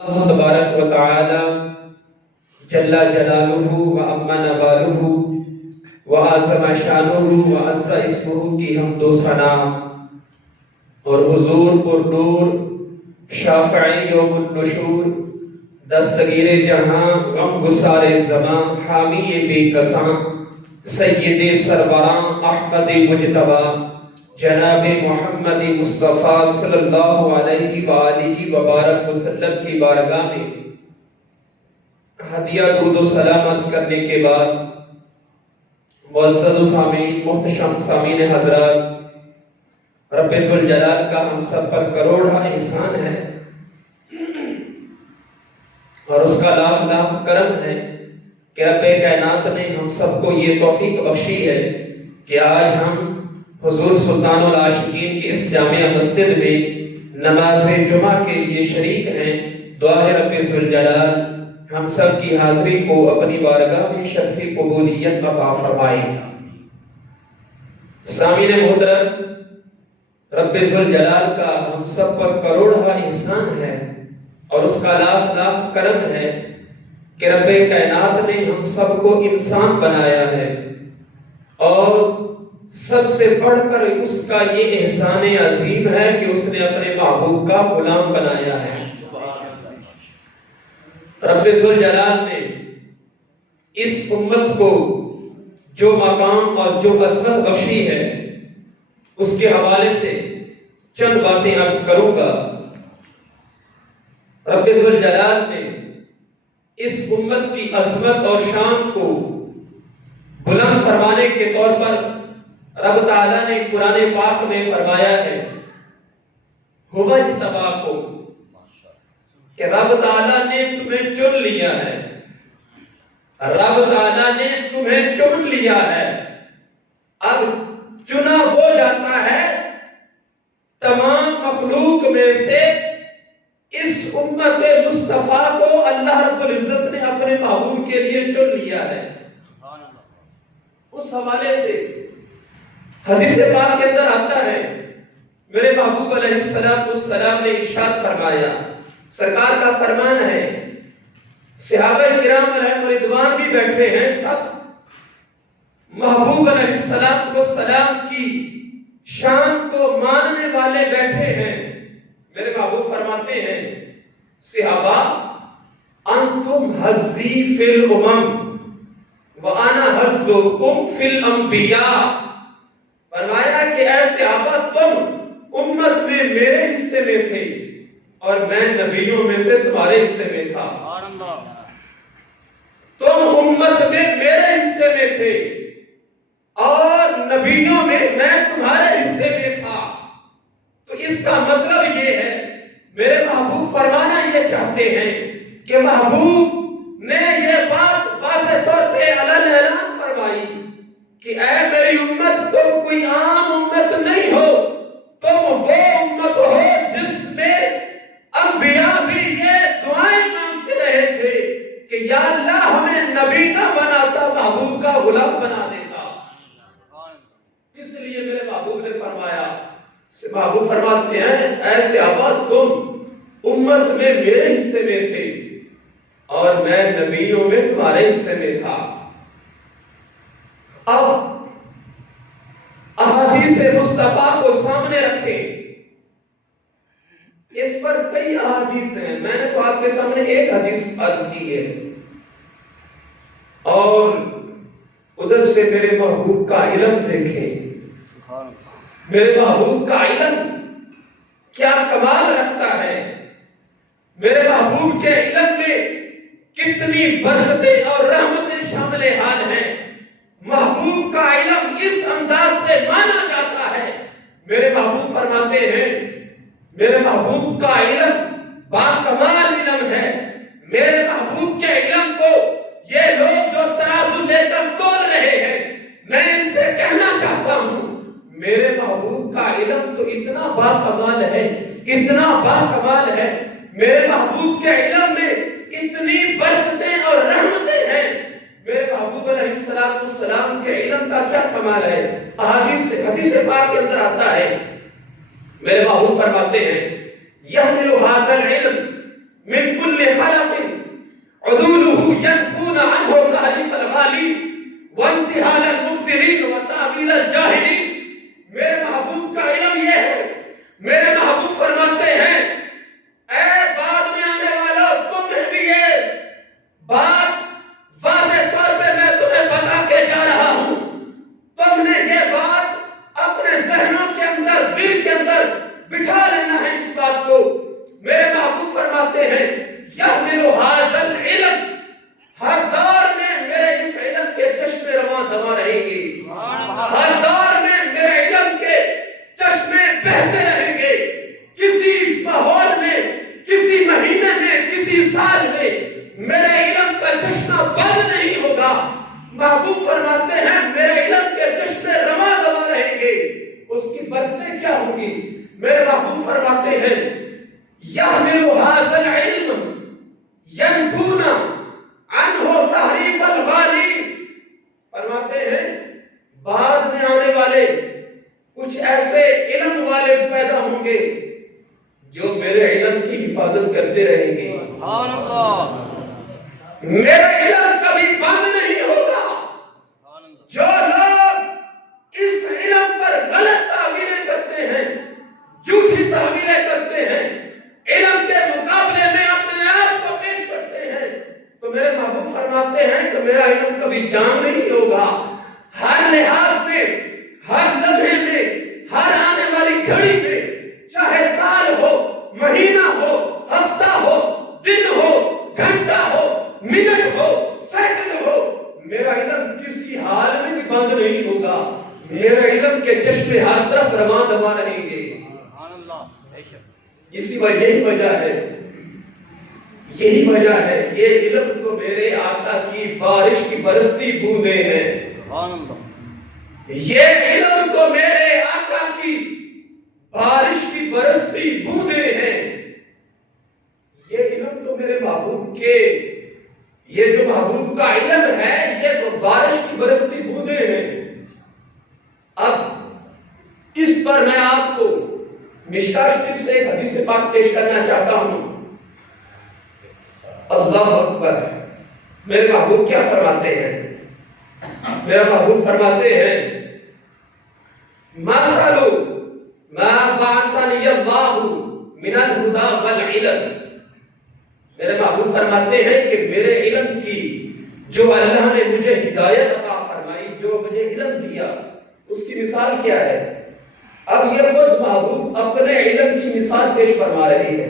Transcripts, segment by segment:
اللہ تبارک و تعالی جل جلالہ و اما نوالہ و اعظم شانہ و عز اسمہ کی حمد و ثنا اور حضور پر نور شافع یوم النشور دستگیر جہاں غم گسار زماں حامی بے کساں سید سربراں احمد مجتبی جناب محمد مصطفیٰ صلی اللہ علیہ وآلہ وبارک وسلم کی بارگاہ میں ہدیہ درود و سلام عرض کرنے کے بعد معزز سامعین محتشم سامعین حضرات، رب ذوالجلال کا ہم سب پر کروڑا احسان ہے اور اس کا لاکھ لاکھ کرم ہے کہ رب کائنات نے ہم سب کو یہ توفیق بخشی ہے کہ آج ہم حضور سلطان العاشقین کی اس جامع مسجد میں نماز جمعہ کے لیے شریک ہیں۔ دعا ہے رب ذوالجلال ہم سب کی حاضری کو اپنی بارگاہ میں شرفِ قبولیت عطا فرمائے۔ سامعین محترم، رب ذوالجلال کا ہم سب پر کروڑا احسان ہے اور اس کا لاکھ لاکھ کرم ہے کہ رب کائنات نے ہم سب کو انسان بنایا ہے اور سب سے بڑھ کر اس کا یہ احسان عظیم ہے کہ اس نے اپنے محبوب کا غلام بنایا ہے۔ رب ذوالجلال نے اس امت کو جو مقام اور جو عظمت بخشی ہے اس کے حوالے سے چند باتیں عرض کروں گا۔ رب ذوالجلال نے اس امت کی عظمت اور شان کو بلند فرمانے کے طور پر رب تعالیٰ نے قرآن پاک میں فرمایا ہے هو اجتباکم، کہ رب تعالیٰ نے تمہیں چن لیا ہے، رب تعالیٰ نے تمہیں چن لیا ہے۔ اب چنا ہو جاتا ہے تمام مخلوق میں سے اس امت مصطفیٰ کو اللہ رب العزت نے اپنے محبوب کے لیے چن لیا ہے۔ اس حوالے سے حدیث پاک کے اندر آتا ہے میرے محبوب علیہ السلام نے ارشاد فرمایا، سرکار کا فرمان ہے، صحابہ کرام علیہ رضوان بھی بیٹھے ہیں، سب محبوب علیہ السلام کی شان کو ماننے والے بیٹھے ہیں۔ میرے محبوب فرماتے ہیں، صحابہ انتم حظی فی الامم وانا حظکم فی الانبیاء، فرمایا کہ اے صحابہ تم امت میں میرے حصے میں تھے اور میں نبیوں میں سے تمہارے حصے میں تھا۔ تم امت میں میرے حصے میں تھے اور نبیوں میں میں تمہارے حصے میں تھا۔ تو اس کا مطلب یہ ہے، میرے محبوب فرمانا یہ چاہتے ہیں کہ محبوب نے یہ بات واضح طور پہ اعلان فرمائی کہ اے میری امت تم کوئی عام امت نہیں ہو، تم وہ امت ہو جس میں انبیاء بھی یہ دعائیں مانگتے رہے تھے کہ یا اللہ ہمیں نبی نہ بناتا، محبوب کا غلام بنا دیتا۔ اس لیے میرے محبوب نے فرمایا، محبوب فرماتے ہیں اے صحابہ تم امت میں میرے حصے میں تھے اور میں نبیوں میں تمہارے حصے میں تھا۔ اب احادیث مصطفیٰ کو سامنے رکھیں، اس پر کئی احادیث ہیں، میں نے تو آپ کے سامنے ایک حدیث عرض کی ہے اور ادھر سے میرے محبوب کا علم دیکھیں، میرے محبوب کا علم کیا کمال رکھتا ہے، میرے محبوب کے علم میں کتنی برکتیں اور رحمتیں شامل حال ہیں۔ محبوب کا علم اس انداز سے مانا جاتا ہے، میرے محبوب فرماتے ہیں میرے محبوب کا علم باکمال علم ہے۔ میرے محبوب کے علم کو یہ لوگ جو ترازو لے کر تول رہے ہیں، میں ان سے کہنا چاہتا ہوں میرے محبوب کا علم تو اتنا باکمال ہے، اتنا باکمال ہے، میرے محبوب کے علم میں اتنی برکتیں اور رحمتیں ہیں۔ میرے محبوب علیہ السلام کے علم کا کیا کمال ہے، حدیث پاک کے اندر آتا ہے، میرے محبوب فرماتے ہیں یحمل ھذا العلم من كل خلف عدوله ينفون عنه تحریف الغالی وانتحال المبتلین وتعویل الجاہلین. میرے محبوب کا علم یہ ہے. میرے محبوب فرماتے ہیں اے بعد میں آنے والوں، تمہیں بھی یہ بات واضح طور پہ میں تمہیں بتا کے جا رہا ہوں. تم نے یہ بات اپنے ذہنوں کے اندر، دل کے اندر بٹھا لینا ہے اس بات کو. میرے محبوب فرماتے ہیں یحمل ھذا العلم، ہر دور میں میرے اس علم کے چشمے رواں دوا رہیں گے. ہر دور میں میرے علم کے چشمے بہتے رہیں گے. کسی ماحول میں، کسی مہینے میں، کسی سال میں میرے علم کا چشمہ بند نہیں ہوگا. محبوب فرماتے ہیں میرے علم کے چشمے رواں دوا رہیں گے. اس کی برکتیں کیا ہوں گی؟ میرے محبوب فرماتے ہیں یحمل ھذا العلم ینفون عنہ تحریف الغالین. فرماتے ہیں بعد میں آنے والے کچھ ایسے علم والے پیدا ہوں گے جو میرے علم کی حفاظت کرتے رہیں گے. سبحان اللہ. میرا علم کبھی بند نہیں ہوگا. جو لوگ اس علم پر غلط تعبیریں کرتے ہیں، جھوٹی تعبیریں کرتے ہیں، علم کے مقابلے میں اپنے آپ کو پیش کرتے ہیں، تو میرے محبوب فرماتے ہیں کہ میرا علم کبھی جام نہیں ہوگا. ہر لحاظ میں، ہر لمحے میں، ہر آنے والی گھڑی میں، چاہے سال ہو، مہینہ ہو، ہفتہ ہو، دن ہو، گھنٹہ ہو، منٹ ہو، سیکنڈ ہو، میرا علم کسی حال میں بھی بند نہیں ہوگا. میرا علم کے چشمے ہر طرف رواں دوا رہیں گے. اسی یہی وجہ ہے یہ علم تو میرے آقا کی بارش کی برستی بوندیں ہیں. یہ علم تو میرے آقا کی بارش کی برستی بوندیں ہیں. یہ علم تو میرے محبوب کے، یہ جو محبوب کا علم ہے یہ تو بارش کی برستی بوندیں ہیں. اب اس پر میں آپ کو مشکاہ شریف سے ایک حدیث پاک پیش کرنا چاہتا ہوں. اللہ اکبر. میرے محبوب کیا فرماتے ہیں؟ میرے محبوب فرماتے ہیں مثل ما بعثنی اللہ من الہدی والعلم. میرے محبوب فرماتے ہیں کہ میرے علم کی جو اللہ نے مجھے ہدایت عطا فرمائی، جو مجھے علم دیا، اس کی مثال کیا ہے؟ اب یہ خود محبوب اپنے علم کی مثال پیش فرما رہی ہے.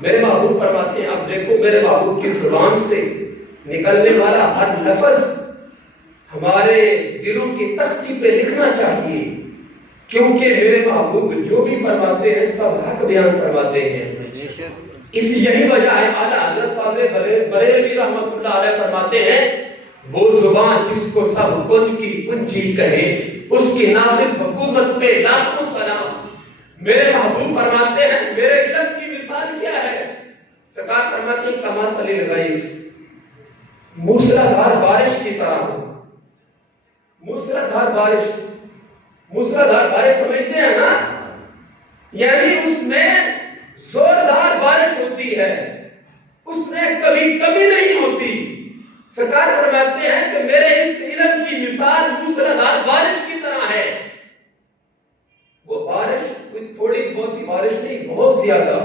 میرے محبوب فرماتے ہیں اب دیکھو میرے محبوب کی زبان سے نکلنے والا ہر لفظ ہمارے دلوں کی تختی پہ لکھنا چاہیے، کیونکہ میرے محبوب جو بھی فرماتے ہیں سب حق بیان فرماتے ہیں. اس یہی وجہ ہے اعلیٰ حضرت فاضل بریلوی رحمۃ اللہ علیہ فرماتے ہیں وہ زبان جس کو سب کن کی کنجی کہیں اس کی نافذ حکومت پہ لاکھوں سلام. میرے محبوب فرماتے ہیں میرے علم کی مثال کیا ہے؟ سرکار فرماتے ہیں کمثل الغیث، موسلادھار بارش کی طرح. موسلادھار بارش، موسلادھار بارش سمجھتے ہیں نا، یعنی اس میں زوردار بارش ہوتی ہے، اس میں کبھی کمی نہیں ہوتی. سرکار فرماتے ہیں کہ میرے اس علم کی مثال موسلادھار بارش کی طرح ہے. وہ بارش کوئی تھوڑی بہت ہی بارش نہیں، بہت زیادہ.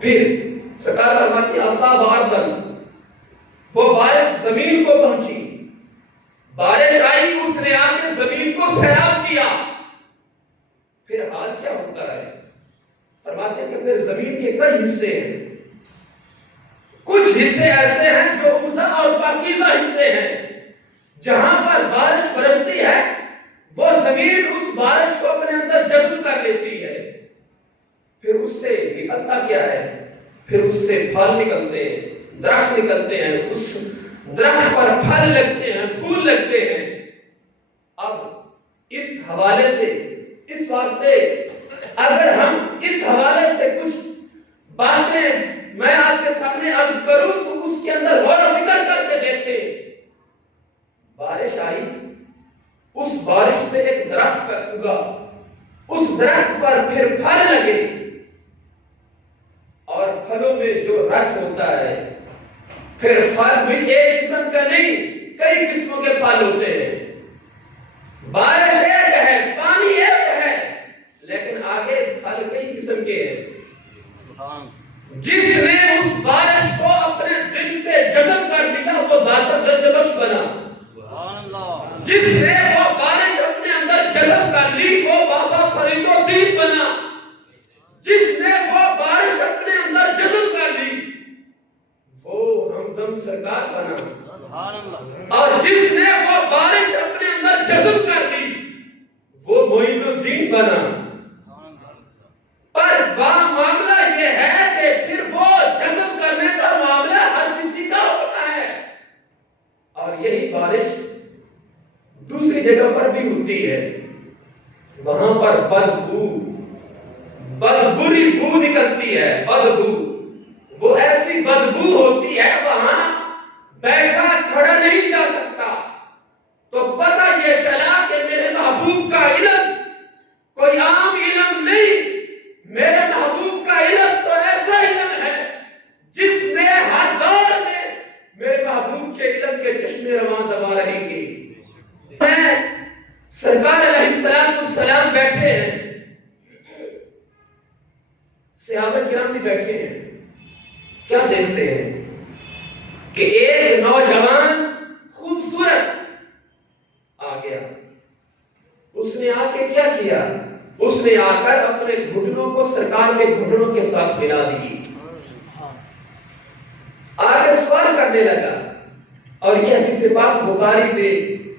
پھر سرکار فرماتی اصاب آردن، وہ بارش زمین کو پہنچی، بارش آئی، اس نے آ کے زمین کو سیراب کیا. پھر حال کیا ہوتا ہے؟ فرماتے ہیں کہ پھر زمین کے کئی حصے ہیں، کچھ حصے ایسے ہیں جو عمدہ اور پاکیزہ حصے ہیں، جہاں پر بارش برستی ہے وہ زمین اس بارش کو اپنے اندر جذب کر لیتی ہے. پھر اس سے نکلتا کیا ہے؟ پھر اس سے پھل نکلتے ہیں، درخت نکلتے ہیں، اس درخت پر پھل لگتے ہیں، پھول لگتے ہیں. اب اس حوالے سے، اس واسطے اگر ہم اس حوالے سے کچھ باتیں میں آپ کے سامنے عرض کروں تو اس کے اندر غور و فکر کر کے دیکھیں. بارش آئی، اس بارش سے ایک درخت اگا، اس درخت پر پھر پھل لگے. پھلوں میں جو رس ہوتا ہے، پھر پھل بھی ایک قسم کا نہیں، کئی قسموں کے پھل ہوتے ہیں۔ بارش ایک ہے، پانی ایک ہے، لیکن آگے پھل کئی قسم کے ہیں۔ جس نے اس بارش کو اپنے دل پہ جذب کر لیا وہ داتا درجبش بنا۔ جس نے وہ بارش اپنے اندر جذب کر لی وہ بابا فرید الدین بنا۔ جس نے وہ بارش اپنے اندر جذب کر لی وہ ہمدم سرکار بنا۔ اور جس نے وہ بارش اپنے اندر جذب کر لی وہ معین الدین بنا۔ پر معاملہ یہ ہے کہ پھر وہ جذب کرنے کا معاملہ ہر کسی کا ہوتا ہے، اور یہی بارش دوسری جگہ پر بھی ہوتی ہے۔ وہاں پر بری بو نکلتی ہے، بدبو، وہ ایسی بدبو ہوتی ہے وہاں بیٹھا کھڑا نہیں جا سکتا۔ تو پتہ یہ چلا کہ میرے محبوب کا علم کوئی عام علم نہیں، میرے محبوب کا علم تو ایسا علم ہے جس میں ہر دور میں میرے محبوب کے علم کے چشمے رواں دبا رہیں گے۔ میں سرکار علیہ السلام بیٹھے ہیں، صحابہ کرام بھی بیٹھے ہیں، کیا دیکھتے ہیں کہ ایک نوجوان خوبصورت آ گیا۔ اس نے آ کے کیا کیا؟ اس نے آ کر اپنے گھٹنوں کو سرکار کے گھٹنوں کے ساتھ ملا دی، آگے سوال کرنے لگا، اور یہ حدیث پاک بخاری میں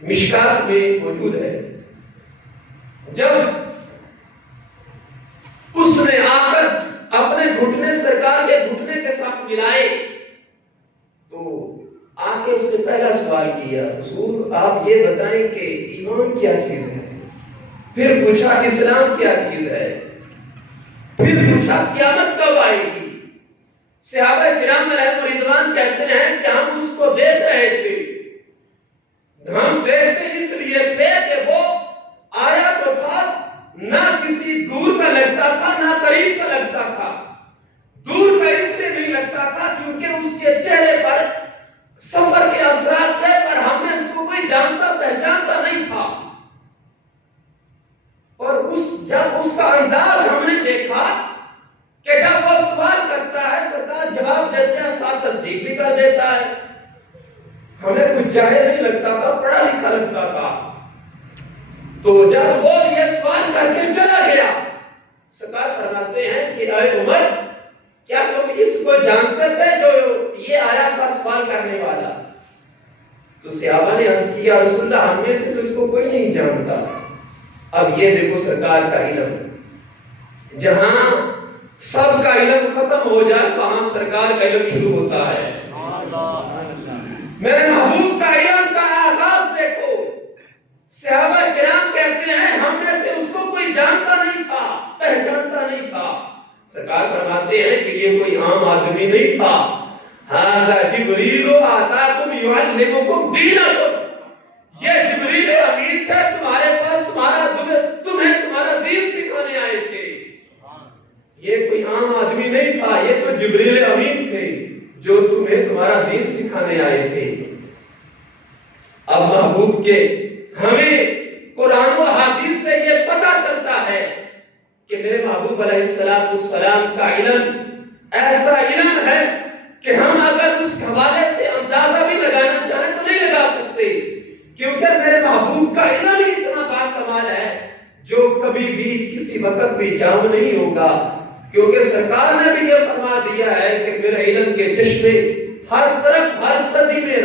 مشکات میں موجود ہے۔ جب اس نے آ کر اپنے گھٹنے سرکار کے گھٹنے کے ساتھ ملائے تو آ کے اس نے پہلا سوال کیا، حضور آپ یہ بتائیں کہ ایمان کیا چیز ہے؟ پھر پوچھا اسلام کیا چیز ہے؟ پھر پوچھا قیامت کب آئے گی؟ صحابہ کرام علیہ رضوان کہتے ہیں کہ ہم اس کو دیکھ رہے تھے، ہم دیکھتے اس لیے تھے کہ وہ آیا تو تھا، نہ کسی دور کا لگتا تھا نہ قریب کا لگتا تھا۔ دور کا اس لیے نہیں لگتا تھا کیونکہ اس کے چہرے پر سفر کے اثرات تھے، پر ہم نے اس کو کوئی جانتا پہچانتا نہیں تھا۔ اور جب اس کا انداز ہم نے دیکھا کہ جب وہ سوال کرتا ہے سرکار جواب دیتے ہیں، ساتھ تصدیق بھی کر دیتا ہے۔ ہمیں کچھ جاہل نہیں لگتا تھا، پڑھا لکھا لگتا تھا۔ تو جب وہ یہ سوال کر کے چلا گیا، سرکار فرماتے ہیں کہ اے عمر کیا تم اس کو جانتے تھے جو یہ آیا تھا سوال کرنے والا؟ تو صحابہ نے عرض کیا رسول اللہ ہم میں سے تو اس کو کوئی نہیں جانتا۔ اب یہ دیکھو سرکار کا علم، جہاں سب کا علم ختم ہو جائے وہاں سرکار کا علم شروع ہوتا ہے۔ میرے محبوب کا علم کا آغاز دیکھو، صحابہ کرام کہتے ہیں ہم میں سے اس کو کوئی جانتا نہیں تھا، پہچانتا نہیں تھا۔ سرکار فرماتے ہیں کہ یہ کوئی عام آدمی نہیں تھا، ھذا جبریل آتاکم یعلمکم دینکم، یہ جبریل امین تھے تمہارے پاس، تمہیں تمہارا دین سکھانے آئے تھے۔ یہ کوئی عام آدمی نہیں تھا، یہ تو جبریل امین تھے جو تمہیں تمہارا دین سکھانے آئے تھے۔ اب محبوب کے ہمیں قرآن و حدیث سے یہ پتہ چلتا ہے کہ میرے محبوب علیہ السلام کا علم ایسا علم ہے کہ ہم اگر اس حوالے سے اندازہ بھی لگانا چاہیں تو نہیں لگا سکتے، کیونکہ میرے محبوب کا علم ہی اتنا باکمال ہے جو کبھی بھی کسی وقت بھی جام نہیں ہوگا، کیونکہ سرکار نے بھی یہ فرما دیا ہے کہ میرے علم کے چشمے ہر طرف ہر صدی میں